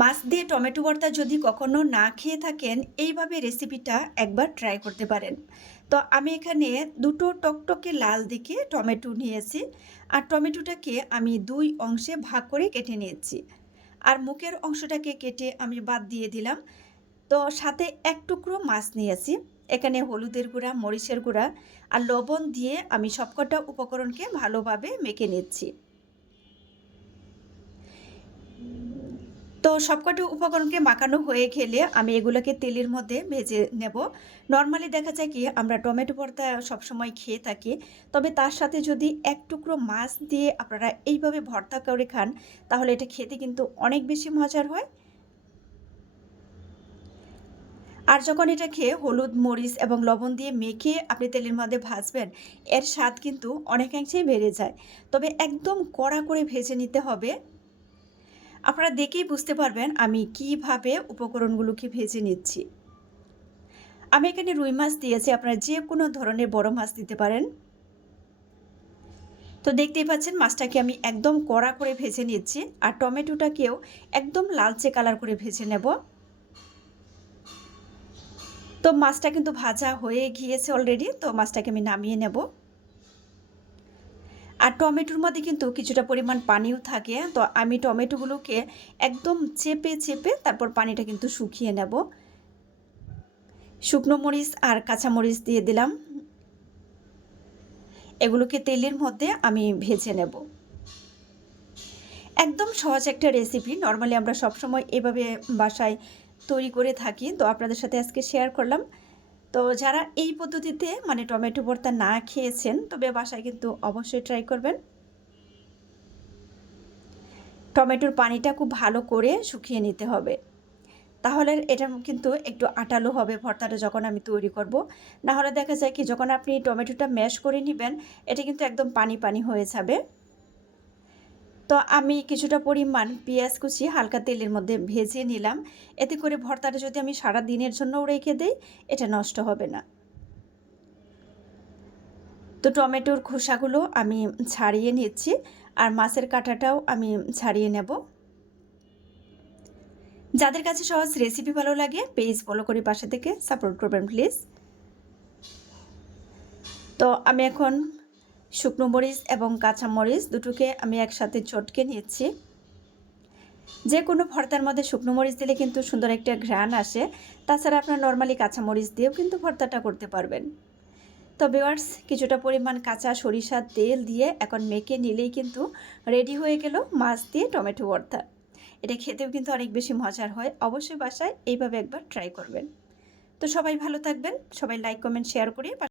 মাছ দিয়ে টমেটো ভর্তা যদি কখনো না খেয়ে থাকেন, এইভাবে রেসিপিটা একবার ট্রাই করতে পারেন। তো আমি এখানে দুটো টকটকে লাল দিকে টমেটো নিয়েছি, আর টমেটোটাকে আমি দুই অংশে ভাগ করে কেটে নিয়েছি। আর মুখের অংশটাকে কেটে আমি বাদ দিয়ে দিলাম। তো সাথে এক টুকরো মাছ নিয়েছি, এখানে হলুদের গুঁড়া, মরিচের গুঁড়া, আর লবণ দিয়ে আমি সবকটা উপকরণকে ভালোভাবে মেখে নিচ্ছি। তো সবকটা উপকরণকে মাখানো হয়ে গেলে আমি এগুলোকে তেলের মধ্যে ভেজে নেব। নর্মালি দেখা যায় কি, আমরা টমেটো ভর্তা সবসময় খেয়ে থাকি। তবে তার সাথে যদি এক টুকরো মাছ দিয়ে আপনারা এইভাবে ভর্তা করে খান, তাহলে এটা খেতে কিন্তু অনেক বেশি মজার হয়। আর যখন এটা খেয়ে হলুদ, মরিচ এবং লবণ দিয়ে মেখে আপনি তেলের মধ্যে ভাজবেন, এর স্বাদ কিন্তু অনেকাংশেই বেড়ে যায়। তবে একদম কড়া করে ভেজে নিতে হবে। আপনারা দেখেই বুঝতে পারবেন আমি কীভাবে উপকরণগুলোকে ভেজে নিচ্ছি। আমি এখানে রুই মাছ দিয়েছি, আপনারা যে কোনো ধরনের বড় মাছ দিতে পারেন। তো দেখতেই পাচ্ছেন মাছটাকে আমি একদম কড়া করে ভেজে নিচ্ছি আর টমেটোটাকেও একদম লালচে কালার করে ভেজে নেব। তো মাছটা কিন্তু ভাজা হয়ে গিয়েছে অলরেডি, তো মাছটাকে আমি নামিয়ে নেব। আর টমেটোর মধ্যে কিন্তু কিছুটা পরিমাণ পানিও থাকে, তো আমি টমেটোগুলোকে একদম চেপে চেপে তারপর পানিটা কিন্তু শুকিয়ে নেব। শুকনো মরিচ আর কাঁচা মরিচ দিয়ে দিলাম। এগুলোকে তেলের মধ্যে আমি ভেজে নেব। একদম সহজ একটা রেসিপি, নর্মালি আমরা সবসময় এভাবে বাসায় তৈরি করে থাকি, তো আপনাদের সাথে আজকে শেয়ার করলাম। তো যারা এই পদ্ধতিতে মানে টমেটো ভর্তা না খেয়েছেন, তবে বাসায় কিন্তু অবশ্যই ট্রাই করবেন। টমেটোর পানিটা খুব ভালো করে শুকিয়ে নিতে হবে। তাহলে এটা কিন্তু একটু আটালো হবে ভর্তাটা যখন আমি তৈরি করব। না হলে দেখা যায় কি, যখন আপনি টমেটোটা ম্যাশ করে নেবেন, এটা কিন্তু একদম পানি পানি হয়ে যাবে। তো আমি কিছুটা পরিমাণ পেঁয়াজ কুচি হালকা তেলের মধ্যে ভেজে নিলাম। এতে করে ভর্তাটা যদি আমি সারা দিনের জন্যও রেখে দিই, এটা নষ্ট হবে না। তো টমেটোর খোসাগুলো আমি ছাড়িয়ে নিচ্ছি আর মাছের কাঁটাটাও আমি ছাড়িয়ে নেব। যাদের কাছে সহজ রেসিপি ভালো লাগে পেজ ফলো করে পাশে থেকে সাপোর্ট করবেন প্লিজ তো আমি এখন শুকনো মরিচ এবং কাঁচা মরিচ দুটোকে আমি একসাথে চটকে নিচ্ছি যে কোনো ভর্তার মধ্যে শুকনো মরিচ দিলে কিন্তু সুন্দর একটা ঘ্রাণ আসে। তাছাড়া আপনার নর্মালি কাঁচা মরিচ দিয়েও কিন্তু ভর্তাটা করতে পারবেন। তো ভিওয়ার্স কিছুটা পরিমাণ কাঁচা সরিষার তেল দিয়ে এখন মেখে নিলেই কিন্তু রেডি হয়ে গেল মাছ দিয়ে টমেটো ভর্তা। এটা খেতেও কিন্তু অনেক বেশি মজার হয়। অবশ্যই বাসায় এইভাবে একবার ট্রাই করবেন। তো সবাই ভালো থাকবেন। সবাই লাইক, কমেন্ট, শেয়ার করে